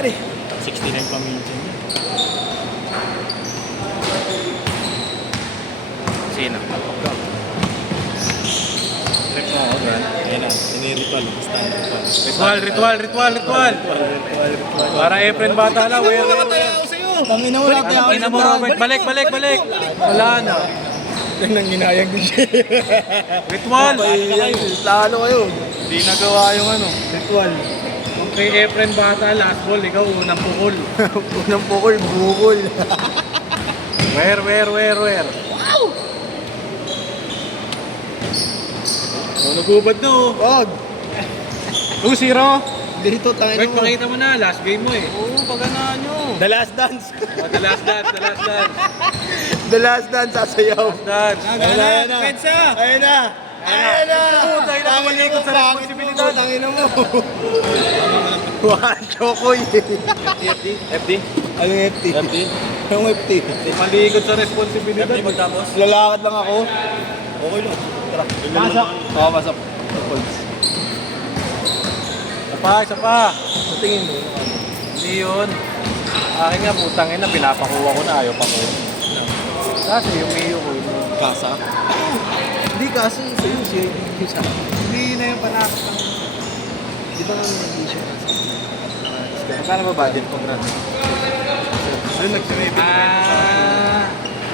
pre. 69 pa minsan niya. Sino? Trip mo ako, Brad. Ayan na, ini-ritual. Ritual. Para Efren bata na, where. Tangin na mo natin. Tangin na mo, Robert. Balik. Wala na. Yan ang ginayang din siya. Ritual. Lalo kayo. Hindi nagawa yung ano. Ritual. Kung kay Efren bata, last ball, ikaw unang pukol. Unang pukol, bukol. Where? Wow! Oh, nagubad na oh. Wag. 2-0. Dito, tangin Wait, mo. pakita mo na, last game mo eh. Oo, pagana nyo. The Last Dance. Oh, the last dance. The Last Dance, sasayaw. Dance. Ayun na. Ayun na. Tayo na malikot sa responsibilidad. Tangin na mo. Wow, chokoy. FD? Anong FT? Anong FT? Malikot sa responsibilidad. FD magtapos? Lalakad lang ako. Okay lang. Tara. Pasok. Oo, pasok. Isa pa. Tingin mo. Hindi yun. Akin nga putang ina, pinapakuha ko na, ayaw pa ko. Kasi yung Mio ko yun. Kasa? Hindi kasi sa'yo siya yung sa akin. Hindi na yung panakot ng... Di ba nga hindi siya kasi? Magkano ba budget ko, Brad? Ayun, nagsimay.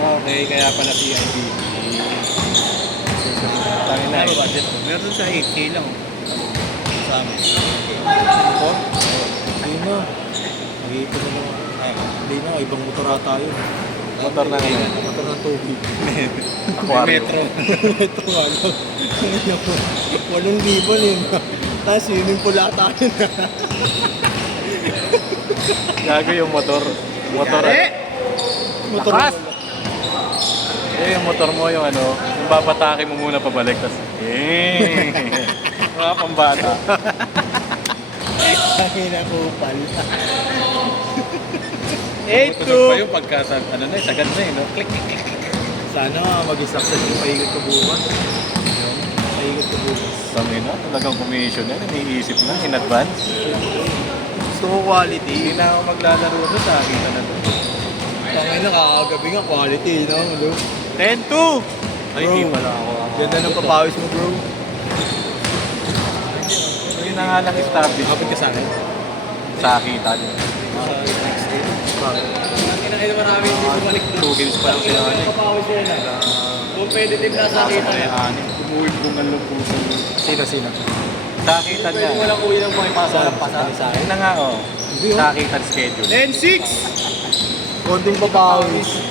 Okay, kaya pala CIB. Tangin na eh. Budget ko. Meron sa 8K lang. Sa amin. Ito? Hindi na. Nag-iipon na naman. Hindi na, ibang motor ata yun. Motor na ngayon. Motor ng tubig. Aquarium. Ito nga lang. 8,000 yun. Tapos swimming pool ata yun. Gago yung motor. Motor. Motor. Lakas! Yung motor mo yung ano, yung babatakin mo muna pabalik. Tapos, mga pambata. Akin na kupal. Tunog pa yung pagka, ano na, sagad na no? Click. Sana maging success yung paikot ko bukas. Paikot ko bukas. Sabi na, talagang commission na, iniisip na in advance. Gusto ko quality. Hindi na ako maglalaro doon, sa akin na to. Tangay na kakagabi nga quality, no? 10-2! Ay, hindi Bro, pala ako. ganda ng papawis mo, bro. Yun na nga lang establish. Kapit ka sa akin. Sa akitan. Kinain marami hindi bumalik doon. 2 games pa lang sila. Papawis yan na. Competitive na sa kita yan. Tumuhid kong ang lupusan. Sino? Sa akitan nga. Pwede mo lang uwi ng mga ipasa sa akin. Yun na nga, oh. Sa akitan schedule. 10-6! Konting papawis.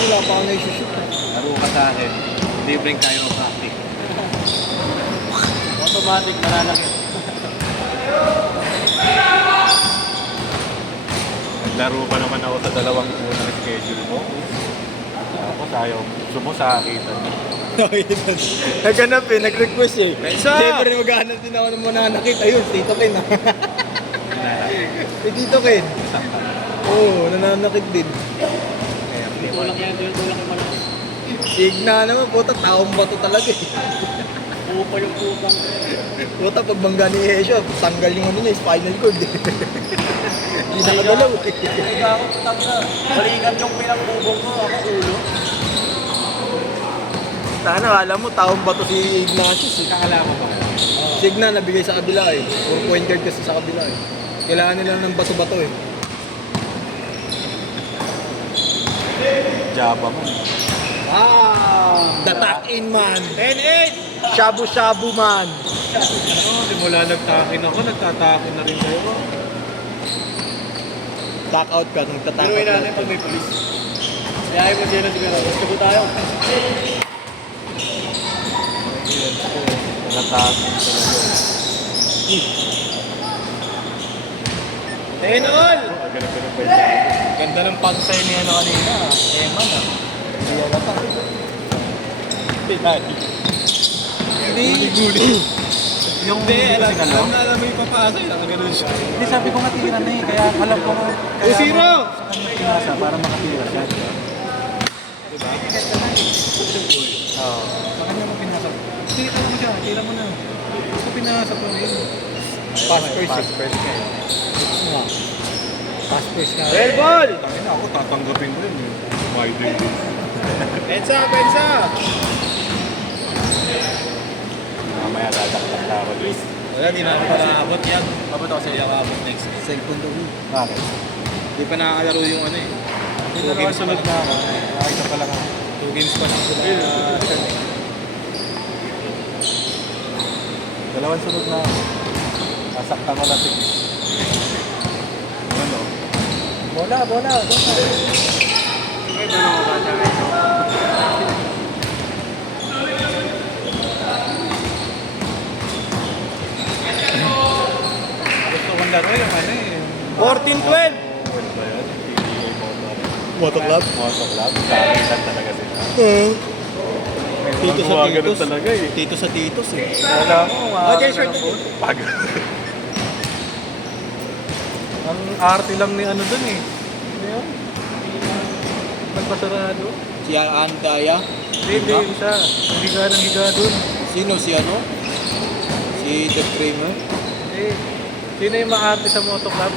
Wala pa ako na-shoot. Laro ka sa akin. Libreng chiropractic. Automatic, malalaki. Naglaro pa naman ako sa dalawang unang schedule mo. Ako tayo. Gusto mo sa akitan. Naghanap nag-request eh. Isa! Siyempre maghanap din ako ng mananakit. Ayun, Tito Ken ah. Tito Ken. Oo, nananakit din. Tulak yan, tulak yung malaki. Signa naman, puta, taong bato talaga eh. Pupa yung pupang. Puta, pag bangga ni Hesio, tanggal yung ano niya, spinal cord eh. Hindi nakagalaw eh. Ay, ako tangga. Balikan yung pinangbubong ko, ako ulo. Sana, alam mo, taong bato si Ignatius eh. Kakala mo ba? Signa, nabigay sa kabila eh. Puro point guard kasi sa kabila eh. Kailangan nila ng bato-bato eh. Java mo. The tuck-in man. 10-8! Shabu-shabu man. Simula nagtakin ako, nagtatakin na rin kayo. Tuck out ka, nung tatak Pero out inanin pag may polis. Kaya mo siya na siguro. Gusto ko tayo. Nagtatakin talaga. 10-all! Ganun pa yun. Ganda ng pagsay niya ano kanina. Eman ah. Hindi yan ata. Pinali. Hindi. Yung alam mo yung papasay, nakaganon siya. Hindi, sabi ko nga tira na eh. Kaya alam ko na. Kaya Zero! sa kanya pinasa para makatira siya. Diba? Oo. Sa kanya mo pinasa. Tira mo siya. Tira mo na. Gusto pinasa ko rin. Pass first. Pass first ka eh. Pass first nga. Well ball! Tangin na ako, tatanggapin ko yun. Wide. Pensa, pensa! Mamaya dadaktak na ako dito. Wala, di na ako nakakabot yan. Abot ako sa iyo kakabot next. Second uwi. Bakit? Di pa nakakalaro yung ano eh. Pero games sunod pa na ako. Nakita pa lang ako. 2 games pa lang sila. Dalawang sunod na ako. Nasaktan ko na si Ano? Bola. Ay, dalawa ka sa reso. Gusto kong laro yung ano eh. 14-12! Ano ba yan? Motoclub? Motoclub. Kamitan talaga sila. Tito sa Gumagano titos. talaga eh. Tito sa titos eh. Wala mo, Okay, sure. Pag. Ang arte lang ni ano dun eh. Ano yun? Nagpasarado. Si Andaya. Hindi, siya. Higa ng higa dun. Sino si ano? Si The Kramer. Hindi. Sino yung maarte sa motoclub?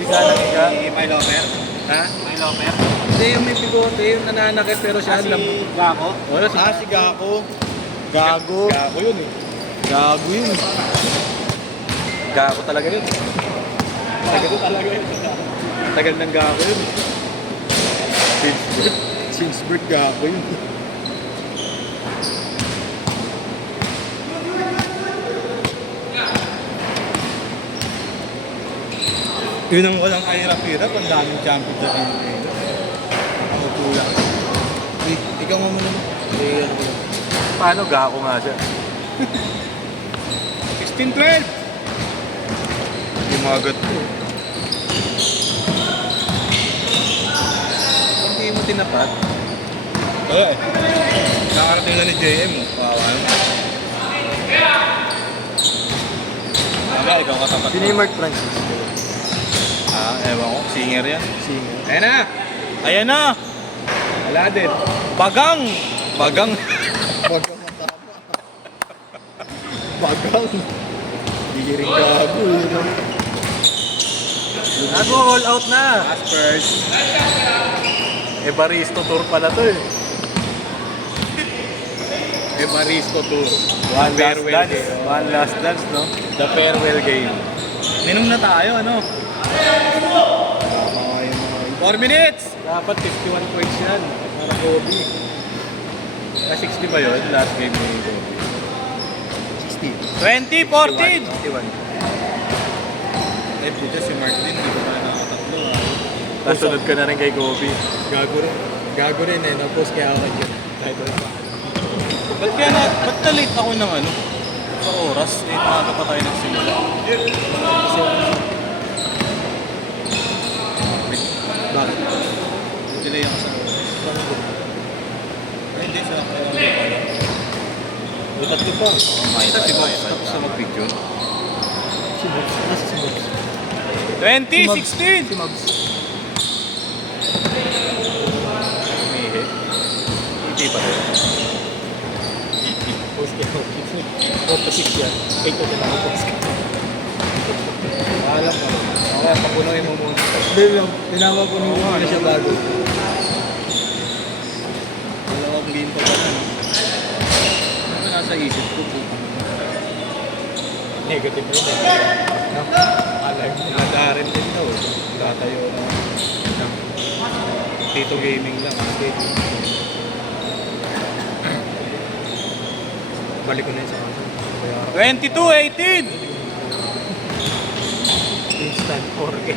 Higa ng higa. Si Mike Loper? Ha? Mike Loper? Hindi, yung may bigote, yung nananakit pero siya Si alam. Gako? Wala si Si Gako. Gago. Gago yun eh. Gago yun. Gago talaga yun. Tagal talaga yun. Tagal ng gago yun. Since birth Gago yun. Yun ang walang kahirap-hirap. Ang daming champion sa NBA. Ako kulang. Ikaw nga muna. Eh, ano ko lang. Paano gago nga siya? 16-12! Umagat ko. Hindi mo tinapat. Wala eh. Nakarating na ni JM. Kawawa naman. Wala, ikaw katapat. Sino yung Mark Francis? Ah, ewan ko. Singer yan. Singer. Ayan na! Ayan na! Wala din. Bagang! Bagang! Bagang ang tama. Bagang. Hindi rin gago yun. Gago, all out na. Aspers. Evaristo tour pala to eh. Evaristo Tour. One last Farewell dance. game. One last dance, no? The farewell game. Minom na tayo, ano? 4 minutes! Dapat 51 points yan. Para Kobe. 60 ba yun? Last game ni Kobe. 60. 20-14! 61. Eh, puta si Martin, hindi ko na nakatatlo. Nasunod ka na rin kay Kobe. Gago rin. Gago rin eh. Nag-post kaya ako dyan. Kahit wala pa. Ba't na-late ako ng ano? Sa oras, 8 na pa tayo nagsimula. Kasi bakit? Delay ako sa oras. Ay, hindi sa ako. May tatlo pa. May si Box tapos na mag-video. Si Box. Nasa si Box. 20-16! Si Mabs. Umihi. Hindi pa rin. Post kaya ako. 4 to 6 yan. 8 to 10 ako post ka. Alam mo. Okay, papunuin mo muna. Hindi lang. Tinama ko nung na siya bago. Dalawang lean pa ba? Ano nasa isip ko po? Negative rin eh. No? Alay mo. Nag-aaral din daw. Tatayo na. Tito gaming lang. Balik ko na yun sa kanto. 22-18! Instant 4K.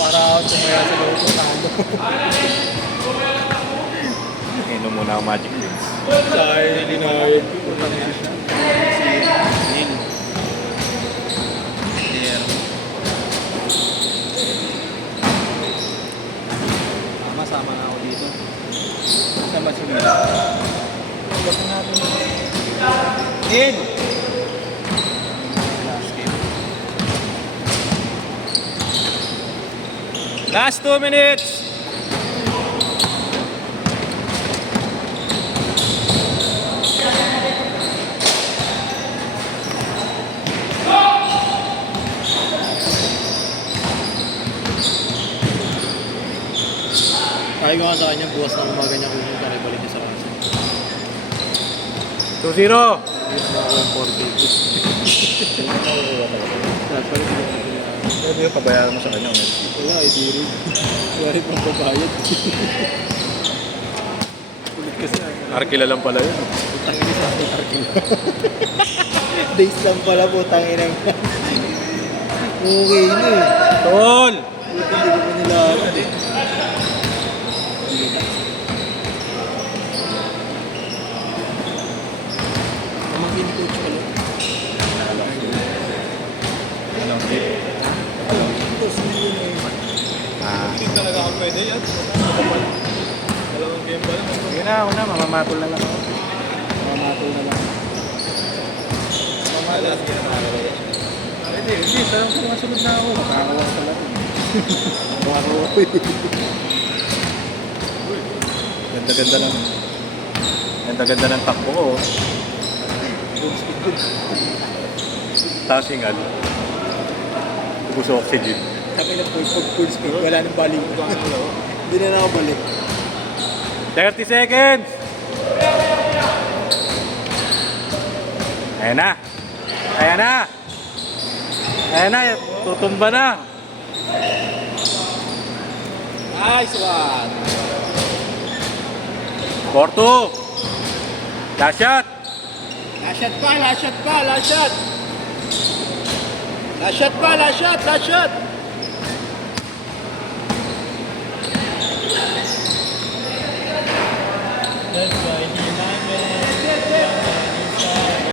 Para ako tumaya sa loob ko. Talo. Inom muna ang Magic Drinks. Sayang dinayad ko. Si Neil. There. Sama na ako dito. Sama si Neil. Ba't natin Neil! Last game. Last 2 minutes! Sabi ko nga sa kanya, bukas na umaga niya kunin para ibalik niya sa kansa. 2-0. Yes, mga 4K. Dapat rin ko. Pwede yung pabayaran mo sa kanya. Wala, di rin. Wala rin pang babayad. Kulit kasi. Arkila lang pala yun. Putang ina sa ating parking. Days lang pala po, tangin ang okay na eh. Tol! Buti hindi ko pa nilaman eh. Pamangkin ni coach pala. Ano? Ito, sino na yun? Hindi talaga ako pwede yan. Dalawang game pa lang. Sige na, una, mamamatol na lang ako. Mamamatol na lang. Hindi, sarang sumasunod na ako. Makakawa sa lahat. Makakuha. Ganda-ganda ng... Ganda-ganda ng takbo ko. Tasingan. Ubus oxygen. Sabi na full speed, wala nang balik. Hindi na nakabalik. 30 seconds! Ayan na! Ayan na! Ayan na! Tutumba na! Nice one! 4-2! Last shot! Last shot pa, last shot pa, last shot! Last shot pa, last shot, last shot! That's why he